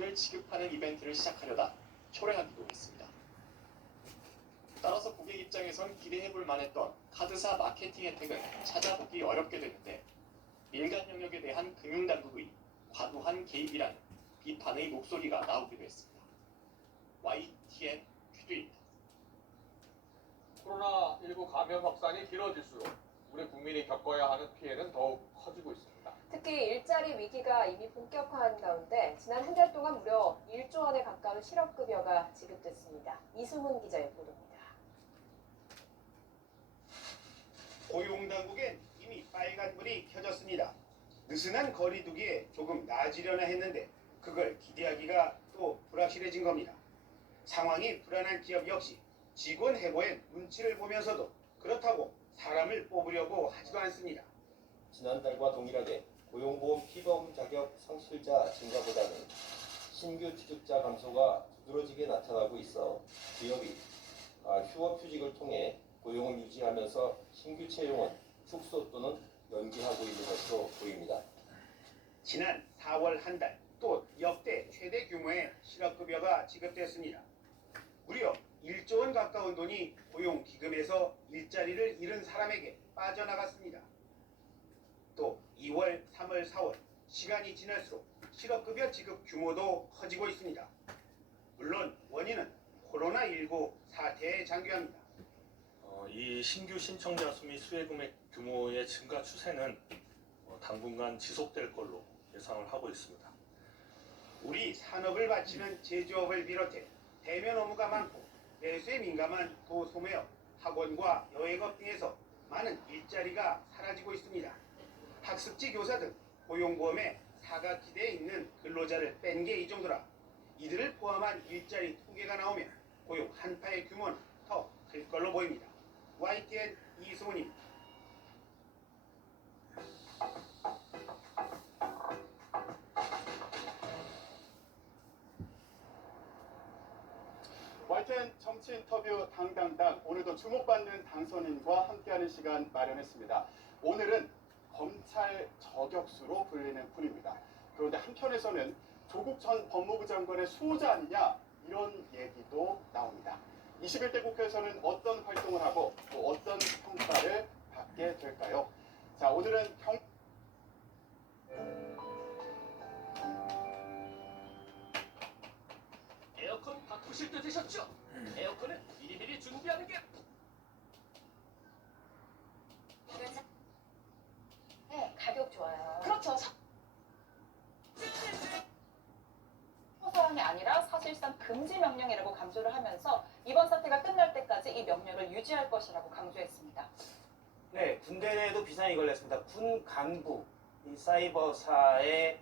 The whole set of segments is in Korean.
쿠폰을 지급하는 이벤트를 시작하려다 초래하기도 했습니다. 따라서 고객 입장에선 기대해볼 만했던 카드사 마케팅 혜택은 찾아보기 어렵게 되는데 민간 영역에 대한 금융당국의 과도한 개입이라는 비판의 목소리가 나오기도 했습니다. YTN 퀴즈입니다. 코로나19 감염 확산이 길어질수록 우리 국민이 겪어야 하는 피해는 더욱 커지고 있습니다. 특히 일자리 위기가 이미 본격화한 가운데 지난 한 달 동안 무려 1조 원에 가까운 실업급여가 지급됐습니다. 이승훈 기자의 보도입니다. 고용당국엔 이미 빨간불이 켜졌습니다. 느슨한 거리두기에 조금 나아지려나 했는데 그걸 기대하기가 또 불확실해진 겁니다. 상황이 불안한 기업 역시 직원 해고엔 눈치를 보면서도 그렇다고 사람을 뽑으려고 하지도 않습니다. 지난달과 동일하게 고용보험 피보험 자격 상실자 증가보다는 신규 취직자 감소가 두드러지게 나타나고 있어 기업이 휴업휴직을 통해 고용을 유지하면서 신규 채용은 축소 또는 연기하고 있는 것으로 보입니다. 지난 4월 한 달 또 역대 최대 규모의 실업급여가 지급됐습니다. 무려 1조 원 가까운 돈이 고용기금에서 일자리를 잃은 사람에게 빠져나갔습니다. 또 2월, 3월, 4월 시간이 지날수록 실업급여 지급 규모도 커지고 있습니다. 물론 원인은 코로나19 사태에 장기합니다. 이 신규 신청자 수 및 수혜금액 규모의 증가 추세는 당분간 지속될 걸로 예상을 하고 있습니다. 우리 산업을 바치는 제조업을 비롯해 대면 업무가 많고 매수에 민감한 도소매업, 학원과 여행업 등에서 많은 일자리가 사라지고 있습니다. 학습지 교사 등 고용보험에 사각지대에 있는 근로자를 뺀 게 이 정도라 이들을 포함한 일자리 통계가 나오면 고용 한파의 규모는 더 클 걸로 보입니다. YTN 이승훈입니다. YTN 정치 인터뷰 당당당 오늘도 주목받는 당선인과 함께하는 시간 마련했습니다. 오늘은 검찰 저격수로 불리는 분입니다. 그런데 한편에서는 조국 전 법무부 장관의 수호자 아니냐 이런 얘기도 나옵니다. 21대 국회에서는 어떤 활동을 하고 또 어떤 평가를 받게 될까요? 자, 오늘은 에어컨 바꾸실 때 되셨죠? 에어컨은 미리미리 준비하는 게 네, 가격 좋아요. 그렇죠. 사항이 아니라 사실상 금지 명령이라고 강조를 하면서 이번 사태가 끝날 때까지 이 명령을 유지할 것이라고 강조했습니다. 네, 군대 내에도 비상이 걸렸습니다. 군 간부, 이 사이버사의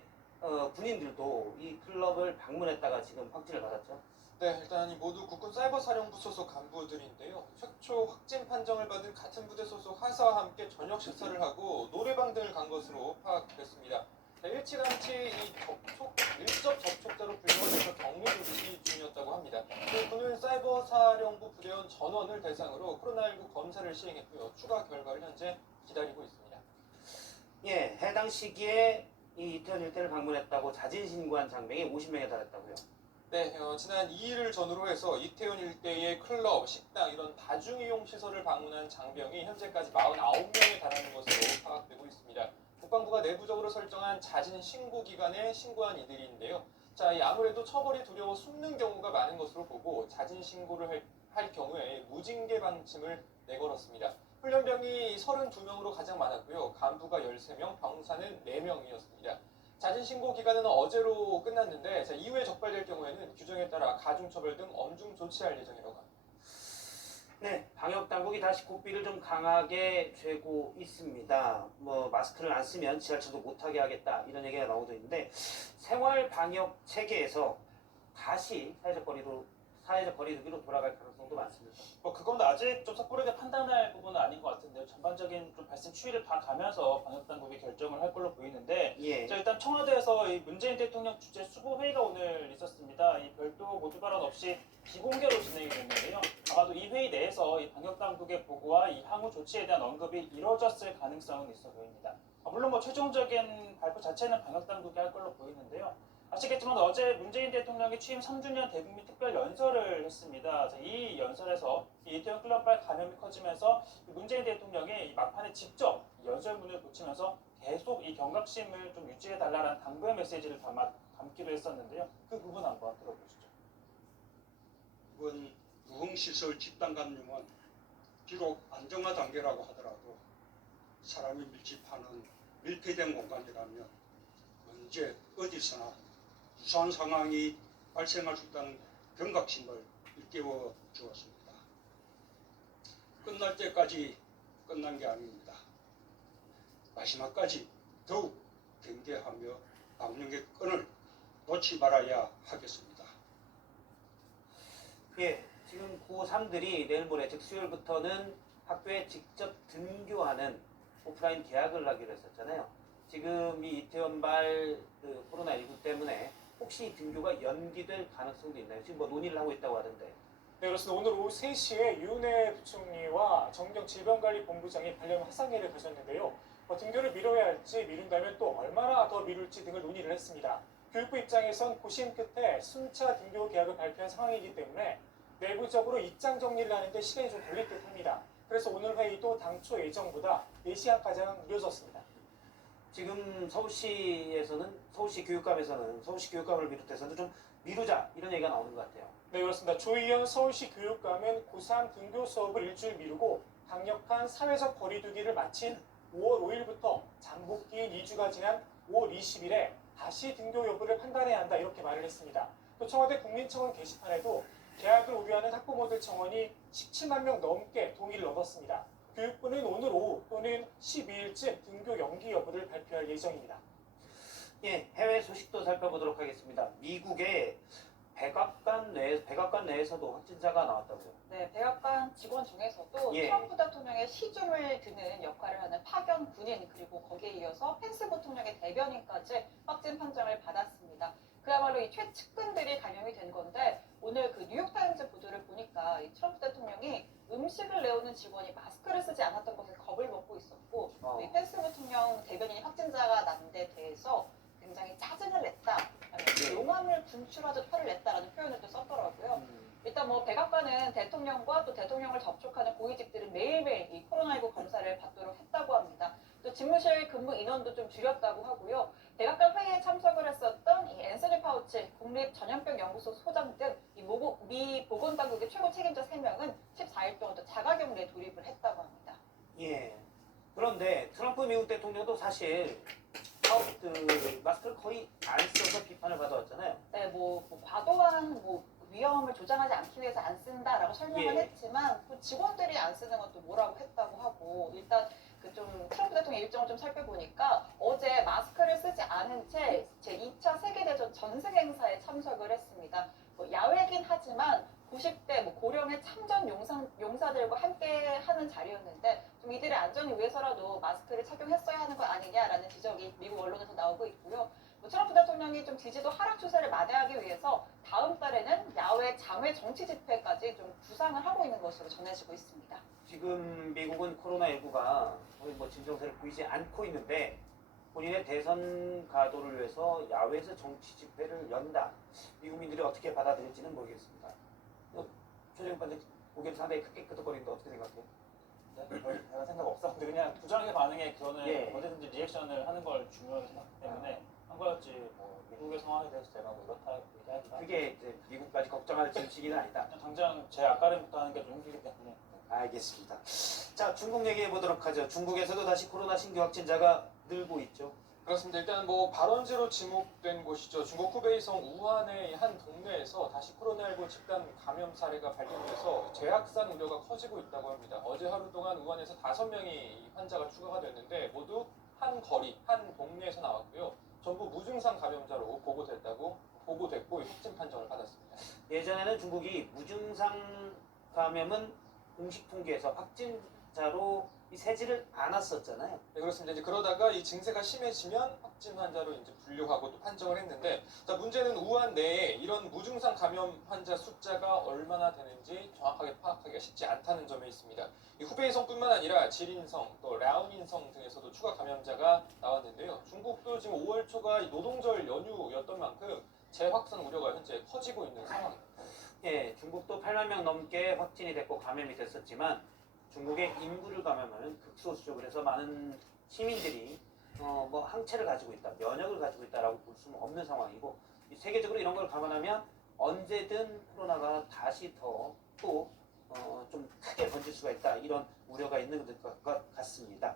군인들도 이 클럽을 방문했다가 지금 확진을 받았죠. 네, 일단 이 모두 국군 사이버사령부 소속 간부들인데요. 최초 확진 판정을 받은 같은 부대 소속 하사와 함께 저녁 식사를 하고 노래방 등을 간 것으로 파악됐습니다. 네, 일찌감치 밀접 접촉자로 분류해서 격리 조치 중이었다고 합니다. 군은 사이버사령부 부대원 전원을 대상으로 코로나19 검사를 시행했고요. 추가 결과를 현재 기다리고 있습니다. 예, 해당 시기에 이 이태원 일대를 방문했다고 자진 신고한 장병이 50명에 달했다고요. 네, 지난 2일을 전후로 해서 이태원 일대의 클럽, 식당 이런 다중이용 시설을 방문한 장병이 현재까지 49명에 달하는 것으로 파악되고 있습니다. 국방부가 내부적으로 설정한 자진 신고 기간에 신고한 이들인데요. 자, 아무래도 처벌이 두려워 숨는 경우가 많은 것으로 보고 자진 신고를 할 경우에 무징계 방침을 내걸었습니다. 훈련병이 32명으로 가장 많았고요. 간부가 13명, 병사는 4명이었습니다. 자진 신고 기간은 어제로 끝났는데 이후에 적발될 경우에는 규정에 따라 가중처벌 등 엄중 조치할 예정이라고 합니다. 네, 방역 당국이 다시 고삐를 좀 강하게 쥐고 있습니다. 마스크를 안 쓰면 지하철도 못 타게 하겠다 이런 얘기가 나오고 있는데 생활 방역 체계에서 다시 사회적 거리두기로 돌아갈 가능성도 많습니다. 그건 아직 좀 섣부르게 판단할 부분은 아닌 것 같은데요. 전반적인 좀 발생 추이를 봐가면서 방역 당국이 결정을 할 걸로 보이는데, 예. 일단 청와대에서 이 문재인 대통령 주재 수보 회의가 오늘 있었습니다. 이 별도 모두 발언 없이 비공개로 진행이 됐는데요. 아마도 이 회의 내에서 이 방역 당국의 보고와 이 향후 조치에 대한 언급이 이뤄졌을 가능성은 있어 보입니다. 물론 최종적인 발표 자체는 방역 당국이 할 걸로 보이는데요. 아시겠지만 어제 문재인 대통령이 취임 3주년 대국민 특별 연설을 했습니다. 자, 이 연설에서 이 이태원 클럽발 감염이 커지면서 문재인 대통령이 이 막판에 직접 연설문을 붙이면서 계속 이 경각심을 좀 유지해달라는 당부의 메시지를 담기도 했었는데요. 그 부분 한번 들어보시죠. 이번 유흥시설 집단 감염은 비록 안정화 단계라고 하더라도 사람이 밀집하는 밀폐된 공간이라면 언제 어디서나 유사한 상황이 발생할 수 있다는 경각심을 일깨워 주었습니다. 끝날 때까지 끝난 게 아닙니다. 마지막까지 더욱 경계하며 방역의 끈을 놓지 말아야 하겠습니다. 예, 지금 고3들이 내일 모레 즉 수요일부터는 학교에 직접 등교하는 오프라인 개학을 하기로 했었잖아요. 지금 이 이태원발 코로나19 때문에 혹시 등교가 연기될 가능성도 있나요? 지금 뭐 논의를 하고 있다고 하던데. 네, 그렇습니다. 오늘 오후 3시에 윤해 부총리와 정경 질병관리본부장이 관련 화상회의를 가졌는데요. 등교를 미뤄야 할지 미룬다면 또 얼마나 더 미룰지 등을 논의를 했습니다. 교육부 입장에선 고심 끝에 순차 등교 계약을 발표한 상황이기 때문에 내부적으로 입장 정리를 하는데 시간이 좀 걸릴 듯합니다. 그래서 오늘 회의도 당초 예정보다 4시간가량 미뤄졌습니다. 지금 서울시 교육감을 비롯해서는 좀 미루자 이런 얘기가 나오는 것 같아요. 네, 그렇습니다. 조희연 서울시 교육감은 고3 등교 수업을 일주일 미루고 강력한 사회적 거리두기를 마친 5월 5일부터 잠복기인 2주가 지난 5월 20일에 다시 등교 여부를 판단해야 한다 이렇게 말을 했습니다. 또 청와대 국민청원 게시판에도 개학을 우려하는 학부모들 청원이 17만 명 넘게 동의를 얻었습니다. 교육부는 오늘 오후 또는 12일쯤 등교 연기 여부를 발표할 예정입니다. 예, 해외 소식도 살펴보도록 하겠습니다. 미국의 백악관 내에서도 확진자가 나왔다고요. 네, 백악관 직원 중에서도 예. 트럼프 대통령의 시중을 드는 역할을 하는 파견 군인 그리고 거기에 이어서 펜스 부통령의 대변인까지 확진 판정을 받았습니다. 그야말로 이 최측근들이 감염이 된 건데 오늘 그 뉴욕타임즈 보도를 보니까 이 트럼프 대통령이 음식을 내오는 직원이 마스크를 쓰지 않았던 것에 겁을 먹고 있었고 이 펜스 부통령 대변인이 확진자가 난 데 대해서 굉장히 짜증을 냈다. 용암을 분출하듯 화를 냈다라는 표현을 또 썼더라고요. 일단 뭐 백악관은 대통령과 또 대통령을 접촉하는 고위직들은 매일매일 이 코로나19 검사를 받도록 했다고 합니다. 또 집무실 근무 인원도 좀 줄였다고 하고요. 백악관 회의에 참석을 했었던 이 앤서니 파우치 국립전염병연구소 소장 등 미 보건당국의 최고 책임자 3명은 14일 동안 또 자가격리에 돌입을 했다고 합니다. 예. 그런데 트럼프 미국 대통령도 사실 마스크를 거의 안 써서 비판을 받아왔잖아요. 네, 뭐 과도한 위험을 조장하지 않기 위해서 안 쓴다라고 설명을 예. 했지만 또 직원들이 안 쓰는 것도 뭐라고 했다고 하고 일단 그 좀 트럼프 대통령 일정을 좀 살펴보니까 어제 마스크를 쓰지 않은 채 제2차 세계대전 전승 행사에 참석을 했습니다. 야외긴 하지만 90대 고령의 참전 용사들과 함께 하는 자리였는데 좀 이들의 안전을 위해서라도 마스크를 착용했어야 하는 것 아니냐라는 지적이 미국 언론에서 나오고 있고요. 트럼프 대통령이 좀 지지도 하락 추세를 만회하기 위해서 다음 달에는 야외 장외 정치 집회까지 좀 구상을 하고 있는 것으로 전해지고 있습니다. 지금 미국은 코로나19가 거의 진정세를 보이지 않고 있는데 본인의 대선 가도를 위해서 야외에서 정치 집회를 연다. 미국민들이 어떻게 받아들일지는 모르겠습니다. 최재형 반장 고개를 상당히 크게 끄덕거리는데 어떻게 생각해요? 별 생각 없었는데 그냥 부정의 반응에 저는 예. 언제든지 리액션을 하는 걸 중요하게 생각하기 때문에 한 거였지 미국의 상황에 대해서 제가 이렇다 얘기하기가 그게 이제 미국까지 걱정할 지식은 아니다. 당장 제 앞가림부터 하는 게 좀 힘들기 때문에 알겠습니다. 자, 중국 얘기해 보도록 하죠. 중국에서도 다시 코로나 신규 확진자가 늘고 있죠. 그렇습니다. 일단 발원지로 지목된 곳이죠. 중국 후베이성 우한의 한 동네에서 다시 코로나19 집단 감염 사례가 발견돼서 재확산 우려가 커지고 있다고 합니다. 어제 하루 동안 우한에서 5명이 환자가 추가가 됐는데 모두 한 거리, 한 동네에서 나왔고요. 전부 무증상 감염자로 보고됐고 확진 판정을 받았습니다. 예전에는 중국이 무증상 감염은 공식 통계에서 확진자로 이 세지를 않았었잖아요. 네, 그렇습니다. 이제 그러다가 이 증세가 심해지면 확진 환자로 이제 분류하고 또 판정을 했는데, 자, 문제는 우한 내에 이런 무증상 감염 환자 숫자가 얼마나 되는지 정확하게 파악하기가 쉽지 않다는 점에 있습니다. 이 후베이성뿐만 아니라 지린성, 또 랴오닌성 등에서도 추가 감염자가 나왔는데요. 중국도 지금 5월 초가 이 노동절 연휴였던 만큼 재확산 우려가 현재 커지고 있는 상황입니다. 예, 중국도 8만 명 넘게 확진이 됐고 감염이 됐었지만 중국의 인구를 감염하는 극소수죠. 그래서 많은 시민들이 뭐 항체를 가지고 있다, 면역을 가지고 있다라고 볼 수는 없는 상황이고, 세계적으로 이런 걸 감안하면 언제든 코로나가 다시 더 또 좀 크게 번질 수가 있다, 이런 우려가 있는 것 같습니다.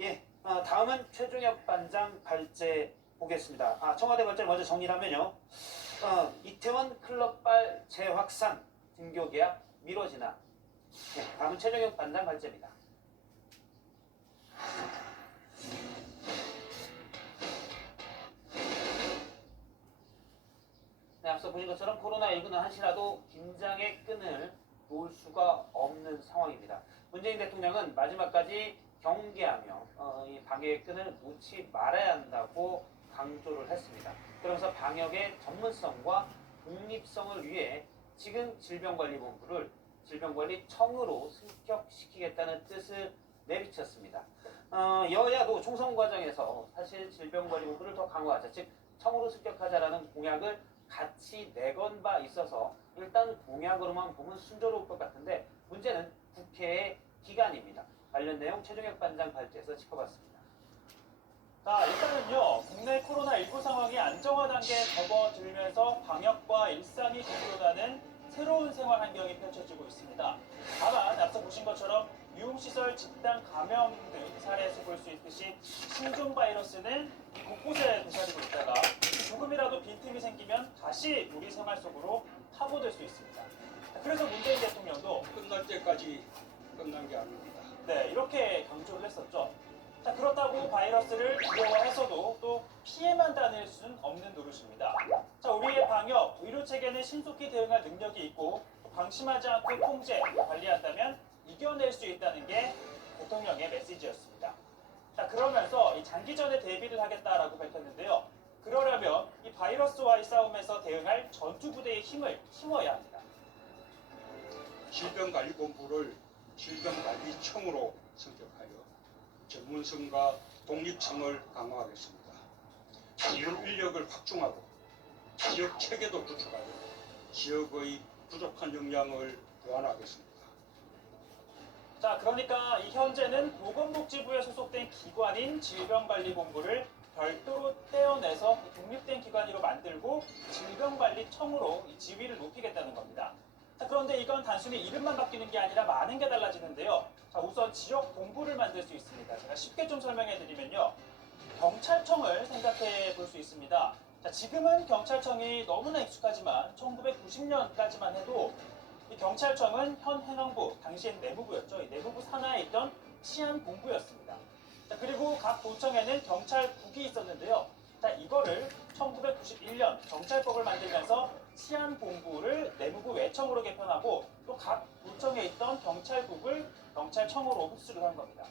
예, 다음은 최종혁 반장 발제 보겠습니다. 청와대 발제 먼저 정리하면요. 이태원 클럽발 재확산, 등교 계약 미뤄지나. 네, 다음은 최종혁 반장 발제입니다. 네, 앞서 보신 것처럼 코로나19는 한시라도 긴장의 끈을 놓을 수가 없는 상황입니다. 문재인 대통령은 마지막까지 경계하며 이 방역의 끈을 놓지 말아야 한다고 강조를 했습니다. 그러면서 방역의 전문성과 독립성을 위해 지금 질병관리본부를 질병관리청으로 승격시키겠다는 뜻을 내비쳤습니다. 여야도 총선 과정에서 사실 질병관리본부를 더 강화하자, 즉 청으로 승격하자라는 공약을 같이 내건 바 있어서 일단 공약으로만 보면 순조로울 것 같은데, 문제는 국회의 기간입니다. 관련 내용 최종혁 반장 발제에서 짚어봤습니다. 자, 일단은요, 국내 코로나19 상황이 안정화 단계에 접어들면서 방역과 일상이 동조하는 새로운 생활 환경이 펼쳐지고 있습니다. 다만 앞서 보신 것처럼 유흥시설 집단 감염 등 사례에서 볼 수 있듯이 신종 바이러스는 곳곳에 도사리고 있다가 조금이라도 빈틈이 생기면 다시 우리 생활 속으로 파고들 수 있습니다. 그래서 문재인 대통령도 끝날 때까지 끝난 게 아닙니다. 네, 이렇게 강조를 했었죠. 자, 그렇다고 바이러스를 두려워해서도 또 피해만 다닐 수는 없는 노릇입니다. 자, 우리의 방역, 의료 체계는 신속히 대응할 능력이 있고 또 방심하지 않고 통제, 관리한다면 이겨낼 수 있다는 게 대통령의 메시지였습니다. 자, 그러면서 이 장기전에 대비를 하겠다라고 밝혔는데요. 그러려면 이 바이러스와의 싸움에서 대응할 전투부대의 힘을 키워야 합니다. 질병관리본부를 질병관리청으로 성격하여 전문성과 독립성을 강화하겠습니다. 기술 인력을 확충하고 지역 체계도 구축하여 지역의 부족한 역량을 보완하겠습니다. 자, 그러니까 이 현재는 보건복지부에 소속된 기관인 질병관리본부를 별도로 떼어내서 독립된 기관으로 만들고 질병관리청으로 이 지위를 높이겠다는 겁니다. 자, 그런데 이건 단순히 이름만 바뀌는 게 아니라 많은 게 달라지는데요. 자, 우선 지역 본부를 만들 수 있습니다. 제가 쉽게 좀 설명해 드리면요. 경찰청을 생각해 볼 수 있습니다. 자, 지금은 경찰청이 너무나 익숙하지만 1990년까지만 해도 이 경찰청은 현 행안부, 당시엔 내무부였죠. 이 내무부 산하에 있던 치안본부였습니다. 자, 그리고 각 도청에는 경찰국이 있었는데요. 자, 이거를 1991년 경찰법을 만들면서 치안본부를 내무부 외청으로 개편하고 또 각 도청에 있던 경찰국을 경찰청으로 흡수를 한 겁니다.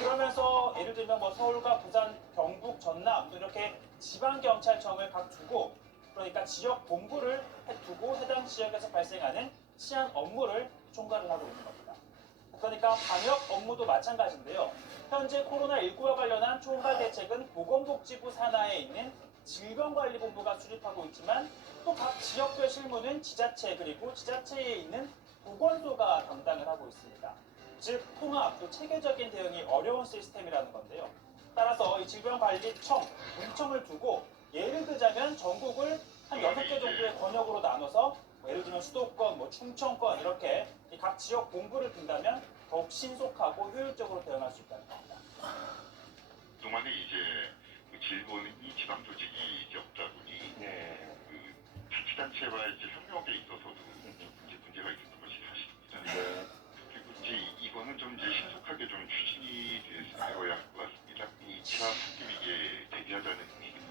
그러면서 예를 들면 뭐 서울과 부산, 경북, 전남 또 이렇게 지방경찰청을 각 두고, 그러니까 지역 본부를 두고 해당 지역에서 발생하는 치안 업무를 총괄을 하고 있는 겁니다. 그러니까 방역 업무도 마찬가지인데요. 현재 코로나19와 관련한 총괄 대책은 보건복지부 산하에 있는 질병관리본부가 수립하고 있지만 또 각 지역별 실무는 지자체 그리고 지자체에 있는 보건소가 담당을 하고 있습니다. 즉 통합 또 체계적인 대응이 어려운 시스템이라는 건데요. 따라서 이 질병관리청, 본청을 두고 예를 들자면 전국을 한 6개 정도의 권역으로 나눠서 예를 들면 수도권, 충청권 이렇게 각 지역 본부를 둔다면 더욱 신속하고 효율적으로 대응할 수 있다는 겁니다. 그동안에 이제 그 질본이 지방 조직이 이제 없다 보니 그 자치단체와 이제 협력에 있어서도 이제 문제가 있었던 것이 사실입니다. 그리고 이제 이거는 좀 이제 신속하게 좀 추진이 되어야 할 것 같습니다. 2차 fak기 위기에 대비하자는 의미입니다.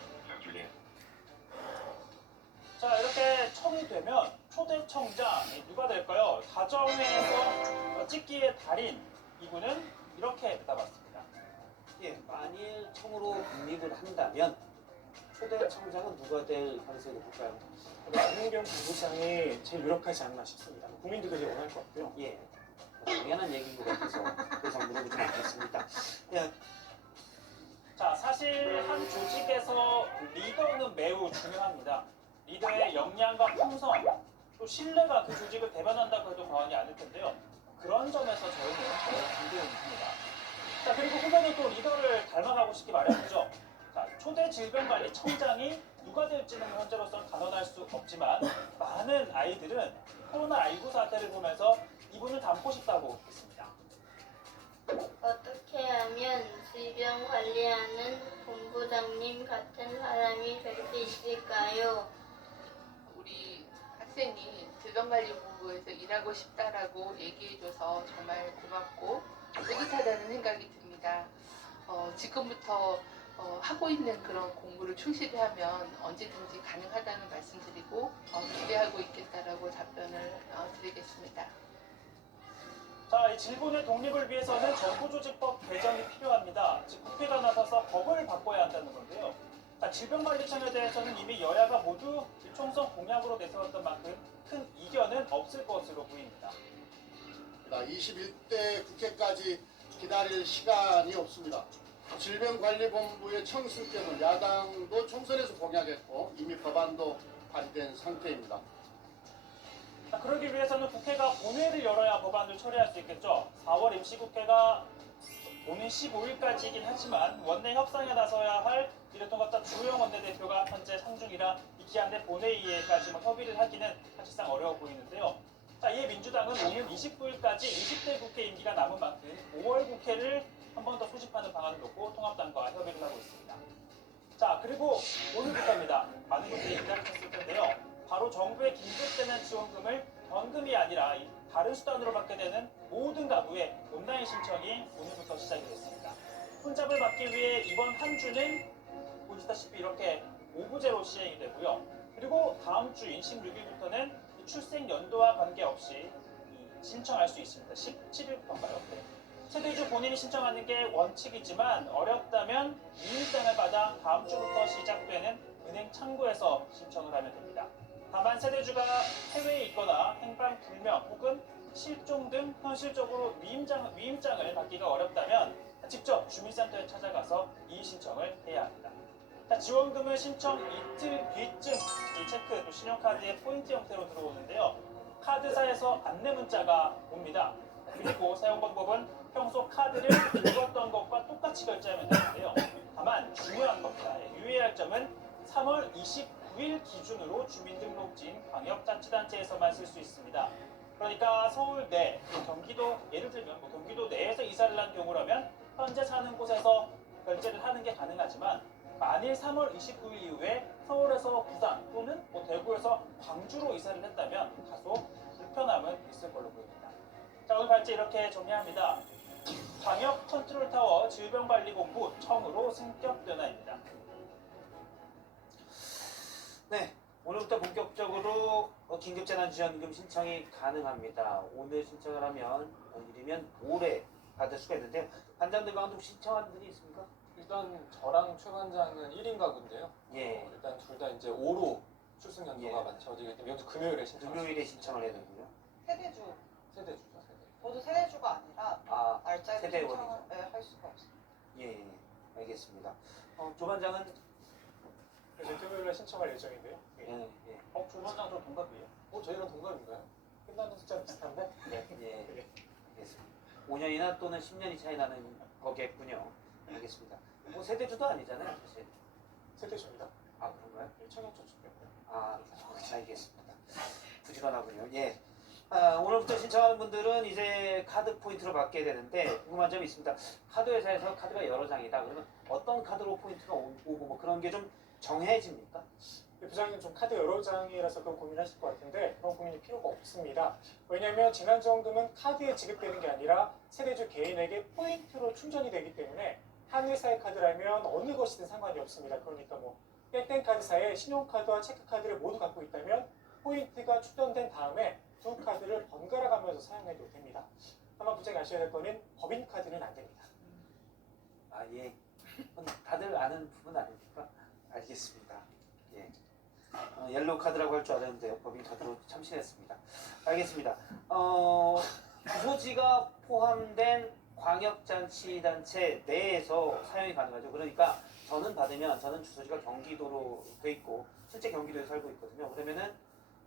자, 이렇게 청이 되면 초대청장이 누가 될까요? 가정에서 찍기의 달인, 이분은 이렇게 대답했습니다. 예, 만일 청으로 독립을 한다면 초대 청장은 누가 될 가능성이 높을까요? 안민경 본부장이 제일 유력하지 않나 싶습니다. 국민들도 제일 원할 것 같고요. 예, 당연한 얘기인 것 같아서 더 이상 물어보지 않겠습니다. 예, 자, 사실 한 조직에서 리더는 매우 중요합니다. 리더의 역량과 품성, 또 신뢰가 그 조직을 대변한다고 해도 과언이 아닐 텐데요. 그런 점에서 저희는 매우 기대됩니다. 자, 그리고 후배는 또 리더를 닮아가고 싶기 마련이죠. 자, 초대 질병관리청장이 누가 될지는 현재로서는 단언할 수 없지만 많은 아이들은 코로나19 사태를 보면서 이분을 닮고 싶다고 했습니다. 어떻게 하면 질병 관리하는 본부장님 같은 사람이 될 수 있을까요? 우리 학생이 질병관리본부에서 일하고 싶다라고 얘기해줘서 정말 고맙고 뿌듯하다는 생각이 듭니다. 지금부터 하고 있는 그런 공부를 충실히 하면 언제든지 가능하다는 말씀드리고 기대하고 있겠다라고 답변을 드리겠습니다. 자, 이 질본의 독립을 위해서는 정부조직법 개정이 필요합니다. 즉 국회가 나서서 법을 바꿔야 한다는 건데요. 자, 질병관리청에 대해서는 이미 여야가 모두 총선 공약으로 내세웠던 만큼 큰 이견은 없을 것으로 보입니다. 21대 국회까지 기다릴 시간이 없습니다. 질병관리본부의 청승점을 야당도 총선에서 공약했고 이미 법안도 발의된 상태입니다. 자, 그러기 위해서는 국회가 본회의를 열어야 법안을 처리할 수 있겠죠. 4월 임시국회가 오는 15일까지이긴 하지만 원내 협상에 나서야 할 미래통합당 주호영 원내대표가 현재 상중이라 이 기한 내 본회의에까지 협의를 하기는 사실상 어려워 보이는데요. 자, 이에 민주당은 오는 29일까지 20대 국회 임기가 남은 만큼 5월 국회를 한 번 더 소집하는 방안을 놓고 통합당과 협의를 하고 있습니다. 자, 그리고 오늘부터입니다. 많은 분들이 기다리셨을 텐데요. 바로 정부의 긴급재난 지원금을 현금이 아니라 다른 수단으로 받게 되는 모든 가구의 온라인 신청이 오늘부터 시작이 됐습니다. 혼잡을 막기 위해 이번 한 주는 보시다시피 이렇게 오부제로 시행이 되고요. 그리고 다음 주인 16일부터는 출생 연도와 관계없이 신청할 수 있습니다. 17일부터인가요? 네. 세대주 본인이 신청하는 게 원칙이지만 어렵다면 이민장을 받아 다음 주부터 시작되는 은행 창구에서 신청을 하면 됩니다. 다만 세대주가 해외에 있거나 행방 불명 혹은 실종 등 현실적으로 위임장을 받기가 어렵다면 직접 주민센터에 찾아가서 이의 신청을 해야 합니다. 자, 지원금은 신청 이틀 뒤쯤 이 체크 또 신용카드의 포인트 형태로 들어오는데요. 카드사에서 안내 문자가 옵니다. 그리고 사용 방법은 평소 카드를 긁었던 것과 똑같이 결제하면 되는데요. 다만 중요한 겁니다. 유의할 점은 3월 29일 기준으로 주민등록지인 광역자치단체에서만 쓸 수 있습니다. 그러니까 서울 내, 경기도, 예를 들면 경기도 내에서 이사를 한 경우라면 현재 사는 곳에서 결제를 하는 게 가능하지만 만일 3월 29일 이후에 서울에서 부산 또는 대구에서 광주로 이사를 했다면 다소 불편함은 있을 걸로 보입니다. 자, 오늘 발제 이렇게 정리합니다. 광역 컨트롤타워 질병관리본부 청으로 승격 변화입니다. 네, 오늘부터 본격적으로 긴급재난지원금 신청이 가능합니다. 오늘 신청을 하면 일이면 모레 받을 수가 있는데요. 반장들 가운데 신청하는 분이 있습니까? 일단 저랑 최 반장은 1인 가구인데요. 예. 일단 둘 다 이제 5로 출생 연도가 예. 맞춰지기 때문에 이것도 금요일에 금요일에 신청을 해야 되는군요. 세대주. 세대주죠, 세대. 저도 세대주가 아니라 날짜에 세대원이죠. 신청을 할 수가 없습니다. 예, 알겠습니다. 조 반장은 그래서 토요일에 신청할 예정인데요. 예. 조 반장 저 동갑이에요? 저희랑 동갑인가요? 끝나는 숫자는 비슷한데? 예, 알겠습니다. 5년이나 또는 10년이 차이 나는 거겠군요. 알겠습니다. 세대주도 아니잖아요, 사실. 세대주입니다. 아, 그런가요? 청약저축이었고요. 아, 알겠습니다. 부지런하군요. 예. 오늘부터 신청하는 분들은 이제 카드 포인트로 받게 되는데 궁금한 점이 있습니다. 카드 회사에서 카드가 여러 장이다. 그러면 어떤 카드로 포인트가 오고 그런 게 좀 정해집니까? 부장님 좀 카드 여러 장이라서 그런 고민하실 것 같은데 그런 고민이 필요가 없습니다. 왜냐하면 재난지원금은 카드에 지급되는 게 아니라 세대주 개인에게 포인트로 충전이 되기 때문에 한 회사의 카드라면 어느 것이든 상관이 없습니다. 그러니까 땡땡 카드사의 신용카드와 체크카드를 모두 갖고 있다면 포인트가 충전된 다음에 두 카드를 번갈아 가면서 사용해도 됩니다. 아마 부장이 아셔야 할 거는 법인카드는 안 됩니다. 아, 예. 다들 아는 부분 아닙니까? 알겠습니다. 예. 옐로우 카드라고 할 줄 알았는데요. 법인카드로 참신했습니다. 알겠습니다. 주소지가 포함된 광역자치단체 내에서 사용이 가능하죠. 그러니까 저는 주소지가 경기도로 돼 있고 실제 경기도에 살고 있거든요. 그러면은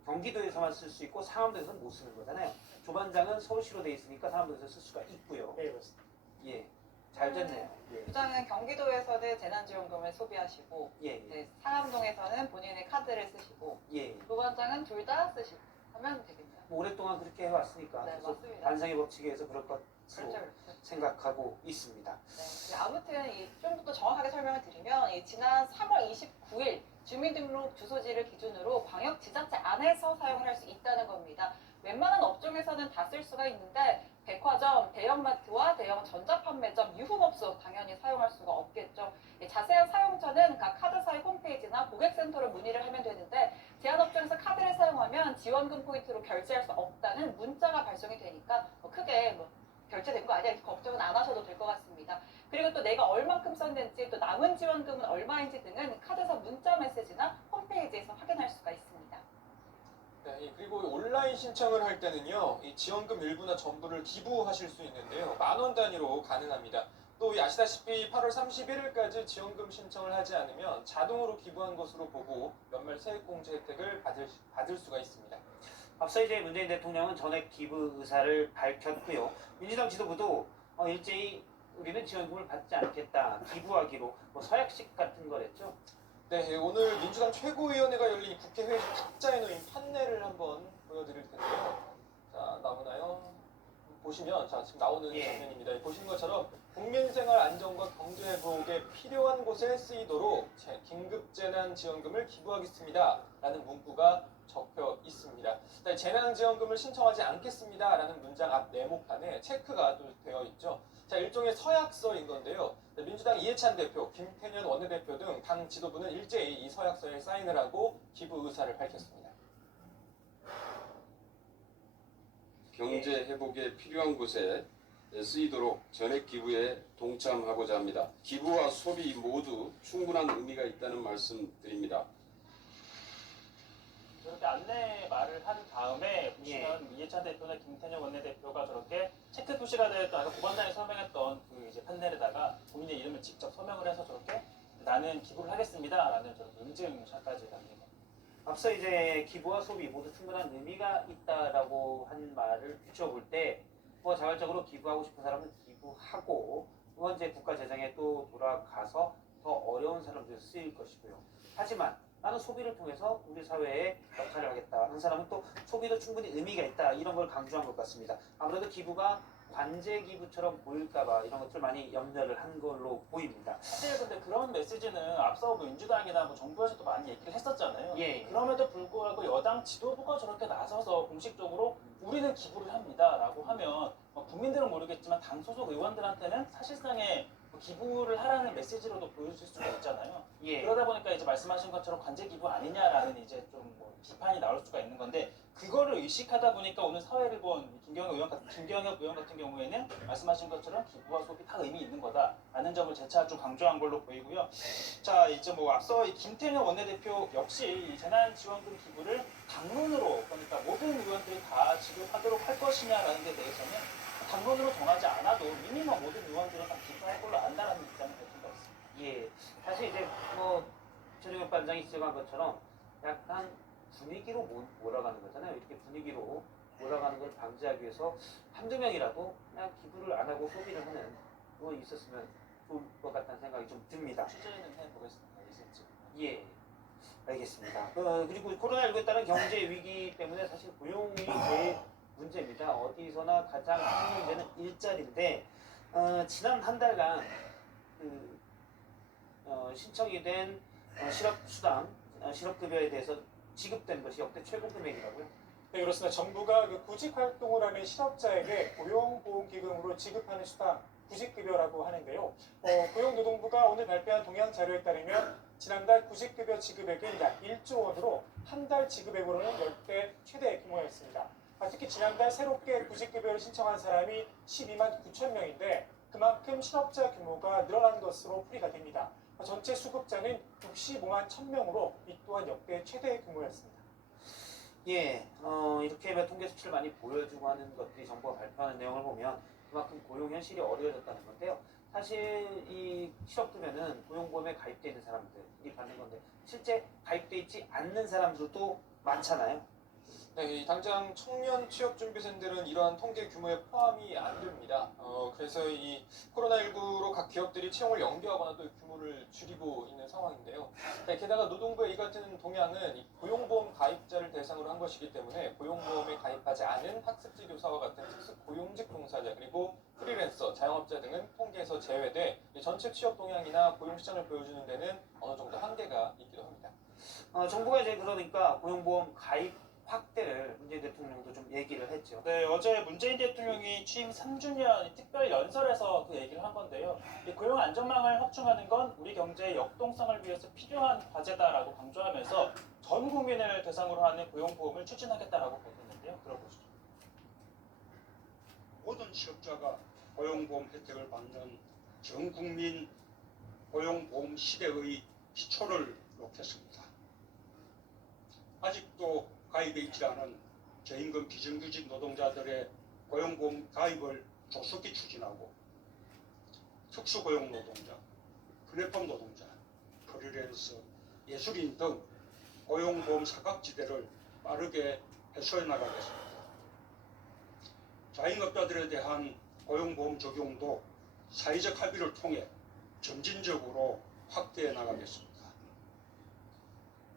경기도에서만 쓸 수 있고 상암도에서는 못 쓰는 거잖아요. 조반장은 서울시로 돼 있으니까 상암도에서 쓸 수가 있고요. 네, 그렇습니다. 예. 잘 됐네요. 예. 부장은 경기도에서는 재난지원금을 소비하시고 예. 네, 상암동에서는 본인의 카드를 쓰시고 예. 부반장은 둘 다 쓰시고 하면 되겠네요. 뭐 오랫동안 그렇게 해왔으니까 네, 그래서 맞습니다. 반상의 법칙에 의해서 그럴 것으로 그렇죠, 그렇죠. 생각하고 있습니다. 네, 아무튼 좀 더 정확하게 설명을 드리면 지난 3월 29일 주민등록 주소지를 기준으로 광역지자체 안에서 사용을 할 수 있다는 겁니다. 웬만한 업종에서는 다 쓸 수가 있는데 백화점, 대형마트와 대형 전자판매점, 유흥업소 당연히 사용할 수가 없겠죠. 자세한 사용처는 각 카드사의 홈페이지나 고객센터로 문의를 하면 되는데 제한업종에서 카드를 사용하면 지원금 포인트로 결제할 수 없다는 문자가 발송이 되니까 크게 결제된 거 아니야 이렇게 걱정은 안 하셔도 될 것 같습니다. 그리고 또 내가 얼만큼 썼는지 또 남은 지원금은 얼마인지 등은 카드사 문자 메시지나 홈페이지에서 확인할 수가 있습니다. 네, 그리고 온라인 신청을 할 때는요, 이 지원금 일부나 전부를 기부하실 수 있는데요, 10,000원 단위로 가능합니다. 또 아시다시피 8월 31일까지 지원금 신청을 하지 않으면 자동으로 기부한 것으로 보고 연말 세액공제 혜택을 받을 수가 있습니다. 앞서 이제 문재인 대통령은 전액 기부 의사를 밝혔고요. 민주당 지도부도 일제히 우리는 지원금을 받지 않겠다, 기부하기로 서약식 같은 거랬죠. 네, 오늘 민주당 최고위원회가 열린 국회 회의실 탁자에 놓인 판넬을 한번 보여드릴 텐데요. 자, 나오나요? 보시면, 자, 지금 나오는 장면입니다. 보시는 것처럼 국민생활 안정과 경제회복에 필요한 곳에 쓰이도록 긴급재난지원금을 기부하겠습니다. 라는 문구가 적혀 있습니다. 재난지원금을 신청하지 않겠습니다. 라는 문장 앞 네모칸에 체크가 또 되어 있죠. 자, 일종의 서약서인 건데요. 민주당 이해찬 대표, 김태년 원내대표 등 당 지도부는 일제히 이 서약서에 사인을 하고 기부 의사를 밝혔습니다. 경제 회복에 필요한 곳에 쓰이도록 전액 기부에 동참하고자 합니다. 기부와 소비 모두 충분한 의미가 있다는 말씀 드립니다. 저렇게 안내 말을 한 다음에 보시면 이해찬 대표나 김태년 원내대표가 저렇게 체크 표시가 되었던 아까 고반장이 설명했던 그 이제 판넬에다가 본인의 이름을 직접 서명을 해서 저렇게 나는 기부를 하겠습니다라는 저렇게 인증샷까지 남긴 겁니다. 앞서 이제 기부와 소비 모두 충분한 의미가 있다라고 한 말을 비춰볼 때 자발적으로 기부하고 싶은 사람은 기부하고 두 번째 국가 재정에 또 돌아가서 더 어려운 사람들이 쓰일 것이고요. 하지만 나는 소비를 통해서 우리 사회에 역할을 하겠다 하는 사람은 또 소비도 충분히 의미가 있다 이런 걸 강조한 것 같습니다. 아무래도 기부가 관제 기부처럼 보일까봐 이런 것들 많이 염려를 한 걸로 보입니다. 사실 근데 그런 메시지는 앞서 민주당이나 정부에서도 많이 얘기를 했었잖아요. 예. 그럼에도 불구하고 여당 지도부가 저렇게 나서서 공식적으로 우리는 기부를 합니다라고 하면 국민들은 모르겠지만 당 소속 의원들한테는 사실상의 기부를 하라는 메시지로도 보여줄 수가 있잖아요. 예. 그러다 보니까 이제 말씀하신 것처럼 관제 기부 아니냐라는 이제 좀 비판이 나올 수가 있는 건데 그거를 의식하다 보니까 오늘 사회를 본 김경엽 의원 같은 경우에는 말씀하신 것처럼 기부와 소비 다 의미 있는 거다라는 점을 재차 좀 강조한 걸로 보이고요. 자 이제 앞서 김태년 원내대표 역시 이 재난지원금 기부를 당론으로 그러니까 모든 의원들이 다 지급하도록 할 것이냐라는 데 대해서는 당론으로 정하지 않아도 미니멈 모든 의원들은 다 기부할 걸로 안다라는 입장을 밝힌 것 같습니다. 예, 사실 이제 최종혁 반장이 지적한 것처럼 약간 분위기로 몰아가는 거잖아요. 이렇게 분위기로 몰아가는 걸 방지하기 위해서 한두 명이라도 그냥 기부를 안 하고 소비를 하는 그건 있었으면 좋을 것 같다는 생각이 좀 듭니다. 취재는 해보겠습니다. 예, 알겠습니다. 그리고 코로나19에 따른 경제 위기 때문에 사실 고용이 제일 문제입니다. 어디서나 가장 큰 문제는 일자리인데 지난 한 달간 신청이 된 실업수당, 실업급여에 대해서 지급된 것이 역대 최고 금액이라고요? 네, 그렇습니다. 정부가 구직 활동을 하는 실업자에게 고용보험기금으로 지급하는 수당, 구직급여라고 하는데요. 고용노동부가 오늘 발표한 동향 자료에 따르면 지난달 구직급여 지급액은 약 1조 원으로 한 달 지급액으로는 역대 최대 규모였습니다. 특히 지난달 새롭게 구직급여를 신청한 사람이 12만 9천 명인데 그만큼 실업자 규모가 늘어난 것으로 풀이가 됩니다. 전체 수급자는 65만 1,000명으로 이 또한 역대 최대 규모였습니다. 예, 이렇게 통계 수치를 많이 보여주고 하는 것들이 정부가 발표하는 내용을 보면 그만큼 고용 현실이 어려워졌다는 건데요. 사실 이 실업급여는 고용보험에 가입되어 있는 사람들이 받는 건데 실제 가입되어 있지 않는 사람들도 많잖아요. 네, 당장 청년 취업준비생들은 이러한 통계 규모에 포함이 안 됩니다. 그래서 이 코로나19로 각 기업들이 채용을 연기하거나 또 규모를 줄이고 있는 상황인데요. 네, 게다가 노동부의 이 같은 동향은 이 고용보험 가입자를 대상으로 한 것이기 때문에 고용보험에 가입하지 않은 학습지 교사와 같은 특수 고용직 종사자 그리고 프리랜서, 자영업자 등은 통계에서 제외돼 전체 취업 동향이나 고용시장을 보여주는 데는 어느 정도 한계가 있기도 합니다. 정부가 이제 그러니까 고용보험 가입 확대를 문재인 대통령도 좀 얘기를 했죠. 네, 어제 문재인 대통령이 취임 3주년 특별 연설에서 그 얘기를 한 건데요. 이 고용 안전망을 확충하는 건 우리 경제의 역동성을 위해서 필요한 과제다라고 강조하면서 전 국민을 대상으로 하는 고용보험을 추진하겠다라고 밝혔는데요. 들어보시죠. 모든 취업자가 고용보험 혜택을 받는 전국민 고용보험 시대의 기초를 놓겠습니다. 아직도 가입돼 있지 않은 저임금 비정규직 노동자들의 고용보험 가입을 조속히 추진하고 특수고용 노동자, 플랫폼 노동자, 프리랜서, 예술인 등 고용보험 사각지대를 빠르게 해소해 나가겠습니다. 자영업자들에 대한 고용보험 적용도 사회적 합의를 통해 점진적으로 확대해 나가겠습니다.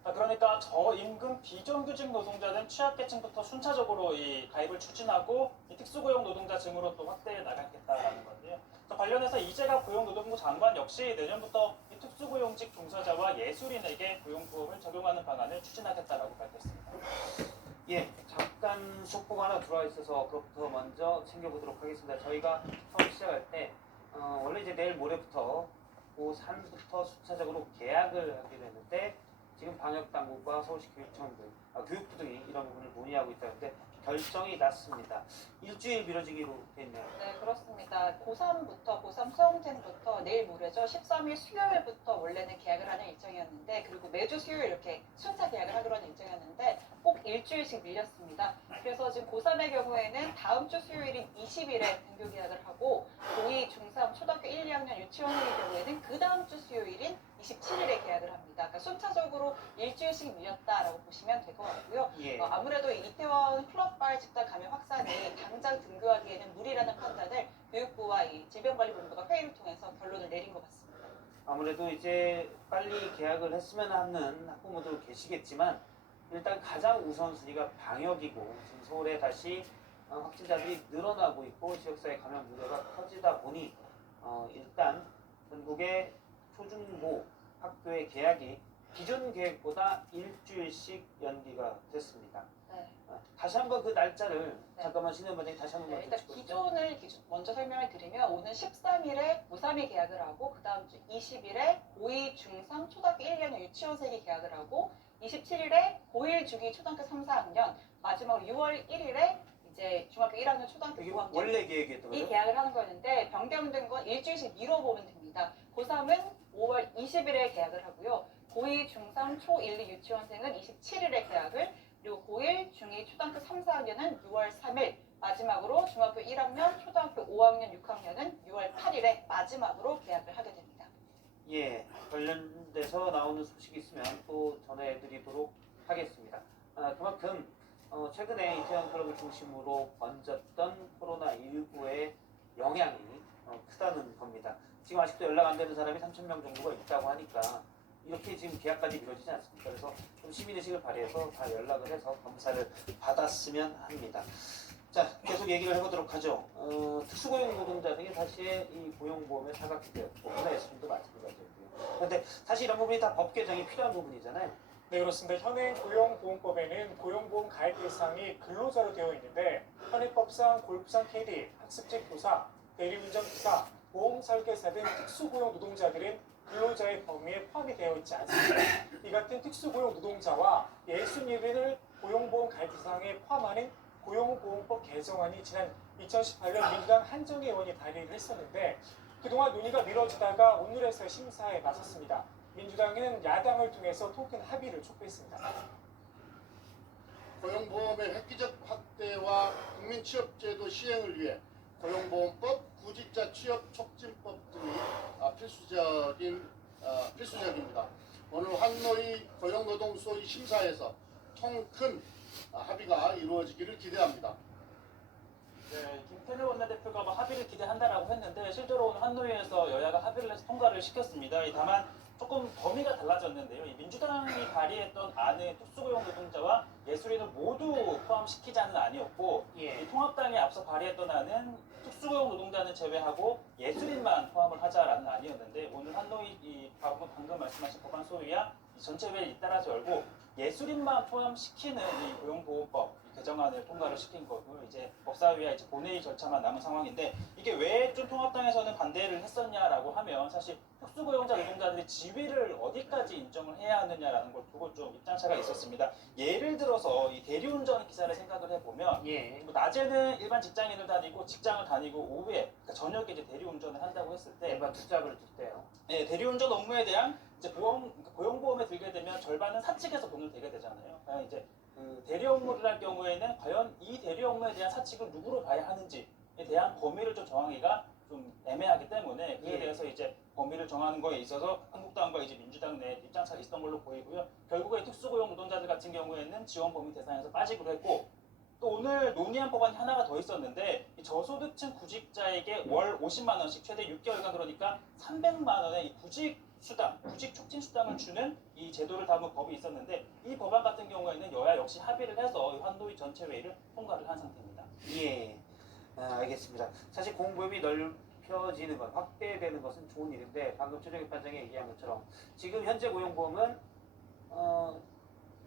그러니까 저임금 비정규직 노동자는 취약계층부터 순차적으로 이 가입을 추진하고 이 특수고용 노동자 층으로 또 확대해 나가겠다라는 건데요. 관련해서 이재갑 고용노동부 장관 역시 내년부터 이 특수고용직 종사자와 예술인에게 고용보험을 적용하는 방안을 추진하겠다라고 밝혔습니다. 예, 잠깐 속보가 하나 들어와 있어서 그것부터 먼저 챙겨보도록 하겠습니다. 저희가 처음 시작할 때 원래 이제 내일 모레부터 고3부터 순차적으로 계약을 하기로 했는데 지금 방역당국과 서울시 교육청 등 교육부 등이 이런 부분을 논의하고 있다는데 결정이 났습니다. 일주일 미뤄지기로 돼 있네요. 네, 그렇습니다. 고3부터 고3 수험생부터 내일 모레죠. 13일 수요일부터 원래는 계약을 하는 일정이었는데 그리고 매주 수요일 이렇게 순차 계약을 하기로 하는 일정이었는데 꼭 일주일씩 밀렸습니다. 그래서 지금 고3의 경우에는 다음 주 수요일인 20일에 등교 계약을 하고 고2, 중3, 초등학교 1, 2학년 유치원생의 경우에는 그 다음 주 수요일인 27일에 계약을 합니다. 그러니까 순차적으로 일주일씩 밀렸다라고 보시면 될 것 같고요. 예. 아무래도 이태원 클럽발 집단 감염 확산이 당장 등교하기에는 무리라는 판단을 교육부와 이 질병관리본부가 회의를 통해서 결론을 내린 것 같습니다. 아무래도 이제 빨리 계약을 했으면 하는 학부모도 계시겠지만 일단 가장 우선순위가 방역이고 지금 서울에 다시 확진자들이 늘어나고 있고 지역사회 감염 우려가 커지다 보니 일단 전국의 초중고 학교의 계약이 기존 계획보다 일주일씩 연기가 됐습니다. 네. 다시 한번 그 날짜를 잠깐만 신현 반장이 다시 한번 일단 기존을 먼저 설명을 드리면 오는 13일에 고3이 계약을 하고 그 다음 주 20일에 고2, 중3, 초등학교 1, 2학년 유치원생이 계약을 하고 27일에 고1 중2 초등학교 3, 4학년 마지막 6월 1일에 이제 중학교 1학년 초등학교 9학년 원래 계획이었던 거죠? 이 계약을 하는 거였는데 변경된 건 일주일씩 미뤄보면 됩니다. 고3은 5월 20일에 계약을 하고요. 고2, 중3, 초 1, 2 유치원생은 27일에 계약을 그리고 고1, 중2, 초등학교 3, 4학년은 6월 3일 마지막으로 중학교 1학년, 초등학교 5학년, 6학년은 6월 8일에 마지막으로 계약을 하게 됩니다. 예, 관련돼서 나오는 소식이 있으면 또 전해드리도록 하겠습니다. 그만큼 최근에 이태원 클럽을 중심으로 번졌던 코로나19의 영향이 크다는 겁니다. 지금 아직도 연락 안 되는 사람이 3,000명 정도가 있다고 하니까 이렇게 지금 계약까지 미뤄지지 않습니까? 그래서 좀 시민의식을 발휘해서 다 연락을 해서 검사를 받았으면 합니다. 자, 계속 얘기를 해보도록 하죠. 특수고용 노동자 등이 사실 이 고용보험의 사각지대였고 문화예술도 마찬가지였고요. 그런데 사실 이런 부분이 다 법 개정이 필요한 부분이잖아요. 네, 그렇습니다. 현행 고용보험법에는 고용보험 가입 대상이 근로자로 되어 있는데 현행법상 골프장 KD, 학습지 교사, 대리운전기사, 보험설계사 등 특수고용 노동자들은 근로자의 범위에 포함이 되어 있지 않습니다. 이 같은 특수고용 노동자와 예술인을 고용보험 가입 대상에 포함하는 고용보험법 개정안이 지난 2018년 민주당 한정희 의원이 발의를 했었는데 그동안 논의가 미뤄지다가 오늘에서야 심사에 나섰습니다. 민주당은 야당을 통해서 통큰 합의를 촉구했습니다. 고용보험의 획기적 확대와 국민취업제도 시행을 위해 고용보험법, 구직자 취업 촉진법 등이 필수적입니다. 오늘 한노위 고용노동소위 심사에서 통큰 합의가 이루어지기를 기대합니다. 네, 김태년 원내대표가 합의를 기대한다라고 했는데 실제로 오늘 한노위에서 여야가 합의를 해서 통과를 시켰습니다. 다만 조금 범위가 달라졌는데요. 이 민주당이 발의했던 안의 특수고용 노동자와 예술인을 모두 포함시키자는 안이었고 이 통합당이 앞서 발의했던 안은 특수고용 노동자는 제외하고 예술인만 포함을 하자라는 안이었는데 오늘 한노위 방금 말씀하신 법안 소위와 전체 회의 잇따라서 열고 예술인만 포함시키는 이 고용보호법 개정안을 통과를 시킨 거고요. 이제 법사위와 이제 본회의 절차만 남은 상황인데 이게 왜 좀 통합당에서는 반대를 했었냐라고 하면 사실 특수고용자 노동자들이 지위를 어디까지 인정을 해야 하느냐라는 걸 두고 좀 입장차가 있었습니다. 예를 들어서 이 대리운전 기사를 생각을 해보면 뭐 낮에는 일반 직장인을 다니고 직장을 다니고 오후에 그러니까 저녁에 이제 대리운전을 한다고 했을 때 일반 투잡을 줄 때요. 네, 대리운전 업무에 대한 이제 고용보험에 들게 되면 절반은 사측에서 돈을 대게 되잖아요. 그러니까 이제 그 대리 업무를 할 경우에는 과연 이 대리 업무에 대한 사측을 누구로 봐야 하는지에 대한 범위를 좀 정하기가 좀 애매하기 때문에 그에 대해서 이제 범위를 정하는 거에 있어서 한국당과 이제 민주당 내 입장차가 있었던 걸로 보이고요. 결국에 특수고용 노동자들 같은 경우에는 지원 범위 대상에서 빠지기로 했고 또 오늘 논의한 법안이 하나가 더 있었는데 이 저소득층 구직자에게 월 50만 원씩 최대 6개월간 그러니까 300만 원의 이 구직 촉진 수당을 주는 이 제도를 담은 법이 있었는데 이 법안 같은 경우에는 여야 역시 합의를 해서 한노위 전체 회의를 통과를 한 상태입니다. 예, 알겠습니다. 사실 공보험이 넓혀지는 것, 확대되는 것은 좋은 일인데 방금 최종익 반장이 얘기한 것처럼 지금 현재 고용보험은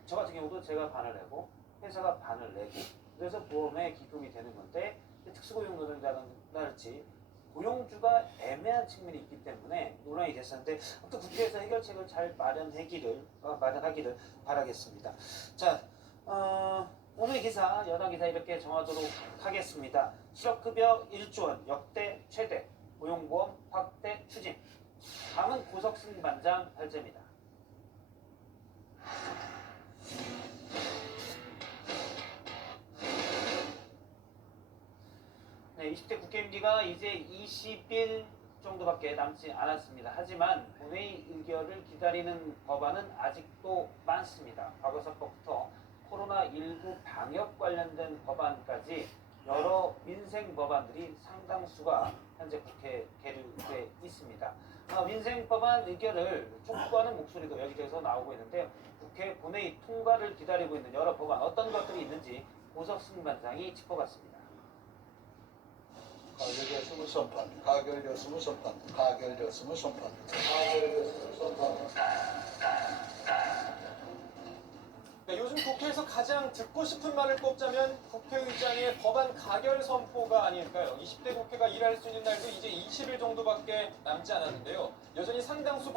저 같은 경우도 제가 반을 내고 회사가 반을 내고 그래서 보험에 기금이 되는 건데 특수고용 노동자랄지 고용주가 애매한 측면이 있기 때문에 논란이 됐었는데 아무튼 국회에서 해결책을 잘 마련하기를 바라겠습니다. 자, 오늘 기사 여당 기사 이렇게 정하도록 하겠습니다. 실업급여 1조 원 역대 최대 고용보험 확대 추진. 다음은 고석승 반장 발제입니다. 네, 20대 국회 임기가 이제 20일 정도밖에 남지 않았습니다. 하지만 본회의 의결을 기다리는 법안은 아직도 많습니다. 과거사법부터 코로나19 방역 관련된 법안까지 여러 민생 법안들이 상당수가 현재 국회에 계류돼 있습니다. 민생 법안 의결을 촉구하는 목소리도 여기저기서 나오고 있는데요. 국회 본회의 통과를 기다리고 있는 여러 법안 어떤 것들이 있는지 고석승 반장이 짚어봤습니다. 가결되었으면 선포합니다. 가결되었으면 선포합니다. 가결되었으면 선포합니다. 가결되었으면 선포합니다. 네, 요즘 국회에서 가장 듣고 싶은 말을 꼽자면 국회의장의 법안 가결 선포가 아닐까요? 20대 국회가 일할 수 있는 날도 이제 20일 정도밖에 남지 않았는데요. 여전히 상당수